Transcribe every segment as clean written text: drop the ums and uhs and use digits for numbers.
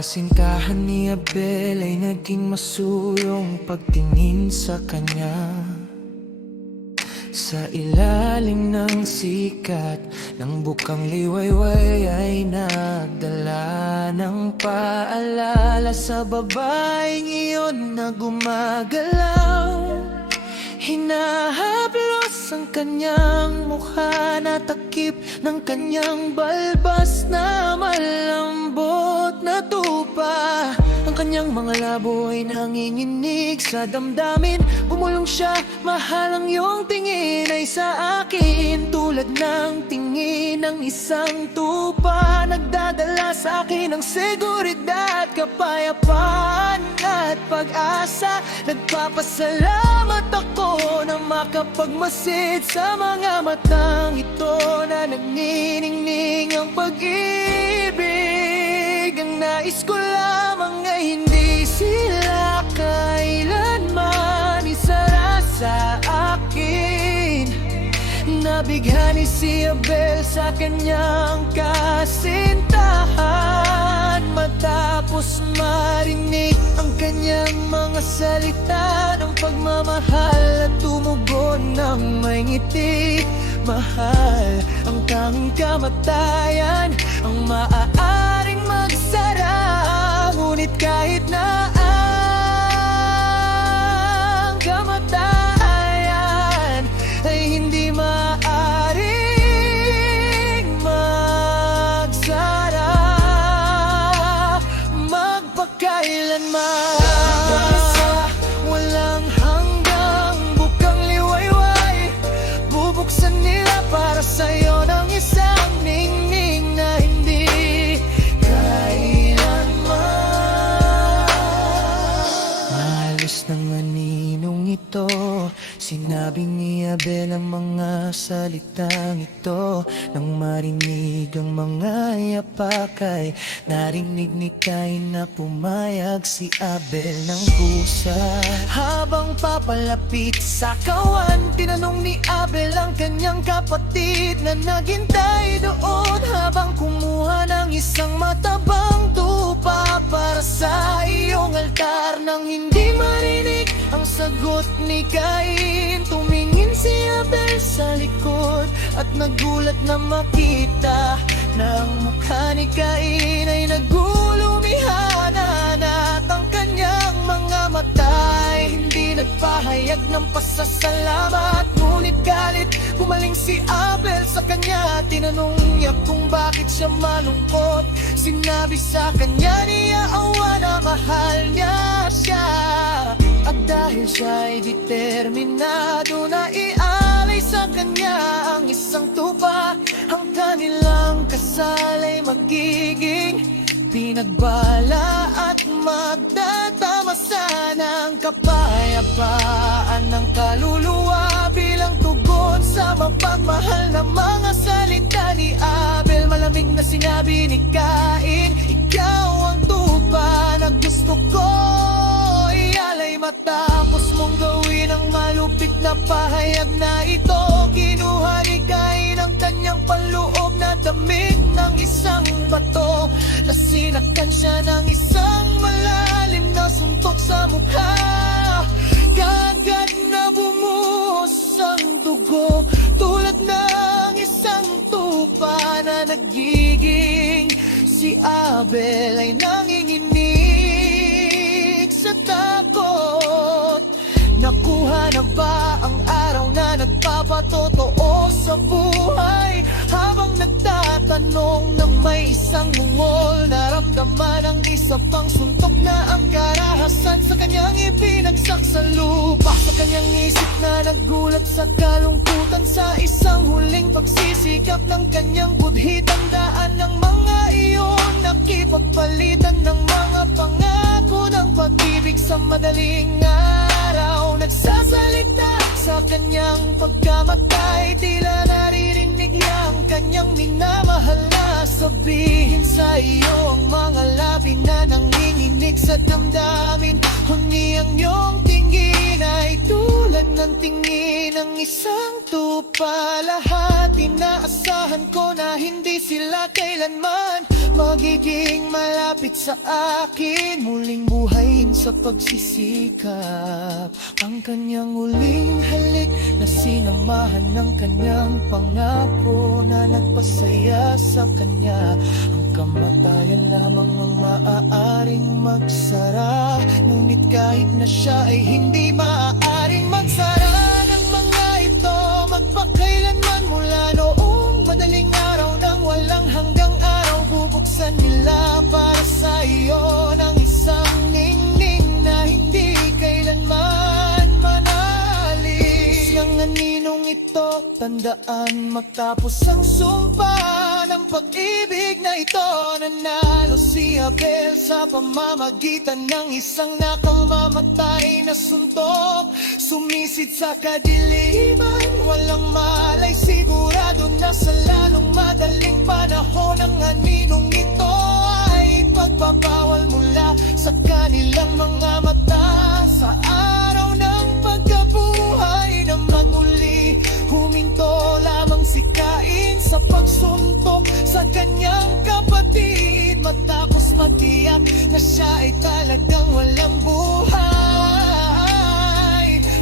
kasintahan ni Abel ay naging masulong pagtingin sa kanya. Sa ilalim ng sikat ng bukang liwayway ay nagdala ng paalala sa babaeng iyon na gumagalaw. Hinahaplos ang kanyang mukha na takip ng kanyang balbas na malambot na tupa. Ang kanyang mga labo ay nanginginig sa damdamin. Bumulong siya, mahal ang iyong tingin ay sa akin, tulad ng tingin ng isang tupa. Nagdadala sa akin ng seguridad, kapayapaan at pag-asa. Nagpapasalamat ako na makapagmasid sa mga matang ito na nagniningning ang pag-ibig. Ang nais ko lamang ay hindi sila kailanman isara sa akin. Nabighani si Abel sa kanyang kasintahan matapos marinig ang kanyang mga salita ng pagmamahal at tumugon ng may ngiti. Mahal, ang tanging kamatayan ang maaaring magsara, ngunit kahit na ang kamatayan ay hindi maaaring magsara magpakailanman. Walang hanggang bukang liwayway, bubuksan nila para sa'yo ng isang ningning na hindi kailanman. Mahalos ng aninong ito, sinabi ni Abel ang mga salitang ito. Nang marinig ang mga yapakay, narinig ni Cain na pumayag si Abel ng pusa. Habang papalapit sa kawan, tinanong ni Abel ang kanyang kapatid na naghintay doon, habang kumuha ng isang matabang tupa para sa iyong altar. Nang hindi marinig ang sagot ni Cain, tumingin si Abel sa likod at nagulat na makita na ang mukha ni Cain ay nagulumihanan at ang kanyang mga mata ay hindi nagpahayag ng pasasalamat. Ngunit galit gumaling si Abel sa kanya, tinanong niya kung bakit siya malungkot. Sinabi sa kanya niya awa na mahal niya siya, at dahil siya ay determinado na ialay sa kanya ang isang tupa, ang kanilang kasal ay magiging pinagbala at magtatamasan ng kapayapaan ng kaluluwa bilang tugon sa mapagmahal na mga salita ni Abel. Malamig na sinabi ni Cain, ikaw ang tupa na gusto ko ialay matapos mong gawin ang malupit na pahayag na ito. Kinuha ni Cain ang kanyang panloob na damit ng isang bato, na sinaktan siya ng isang malalim na suntok sa mukha. Kaagad na bumuhos ang dugo tulad ng isang tupa na nagiging. Si Abel ay nanginginig sa takot. Nakuha na ba ang araw na nagpapatotoo sa buhay? Habang nagtatanong ng may isang mungol, naramdaman ang isa pang suntok na ang karahasan sa kanyang ibinagsak sa lupa. Sa kanyang isip na nagulat sa kalungkutan, sa isang huling pagsisikap ng kanyang budhi, tandaan ng mga iyon, nakipagpalitan ng mga pangako ng pag-ibig sa madaling araw. Nagsasalita sa kanyang pagkamatay, tila naririnig niya ang kanyang minamahal na sabihin sa iyo ang mga labi na nanginginig sa damdamin. Huni ang iyong tingin ay tulad ng tingin ng isang tupa. Lahat inaasahan ko na hindi sila kailanman magiging malapit sa akin. Muling buhayin sa pagsisikap ang kanyang huling halik na sinamahan ng kanyang pangako na nagpasaya sa kanya. Ang kamatayan lamang ang maaaring magsara, ngunit kahit na siya ay hindi maaaring magsara ng mga ito magpakailanman. Mula noong madaling araw ng walang hanggang araw, bubuksan nila para sa iyo ng isang ningning na hindi kailanman manalis. Ng aninong ito, tandaan magtapos ang sumpa ng pag-ibig na ito. Nanalo si Abel sa pamamagitan ng isang nakamamatay na suntok. Sumisid sa kadiliman, walang malay, sigurado na sa lalong madaling panahon ang aninong ito ay pagbabawal mula sa kanilang mga mata. Sa araw ng pagkabuhay na maguli, huminto lamang si Cain sa pagsuntok sa kanyang kapatid, matapos matiyak na siya ay talagang walang buhay.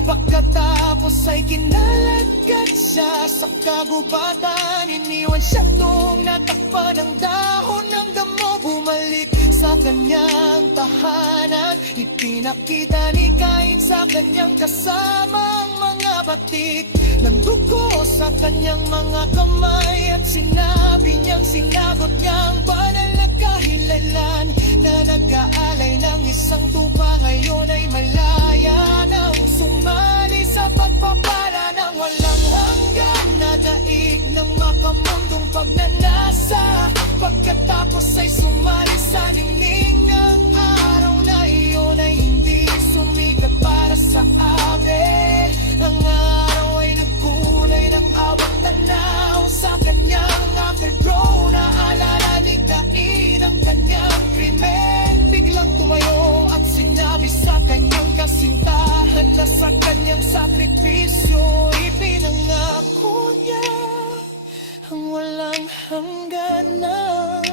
Pagkatapos ay kinalagkat siya sa kagubatan, iniwan siya doong natakpan ng dahon ng damo. Bumalik sa kanyang tahanan, ipinakita ni Cain sa kanyang kasamang mga batik ng dugo sa kanyang mga kamay. At sinabi niyang sinagot niyang banal na kahilalan na nag-aalay ng isang tupa ngayon ay malaya nang sumali sa pagpapala ng walang hanggan na daig ng makamundong pagnanasa. Pagkatapos ay sumali sa ningning ng araw na iyon ay hindi sumikat para sa abe. Ang araw ay nagkulay ng awat tanaw sa kanyang afterglow. Naalala ni Cain ang kanyang krimen, biglang tumayo at sinabi sa kanyang kasintahan na sa kanyang sakripisyo ipinangako niya ang walang hangganang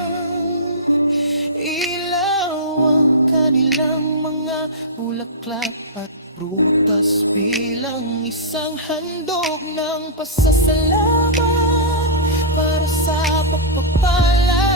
ilaw ang kanilang mga bulaklak at prutas bilang isang handog ng pasasalamat para sa pagpapala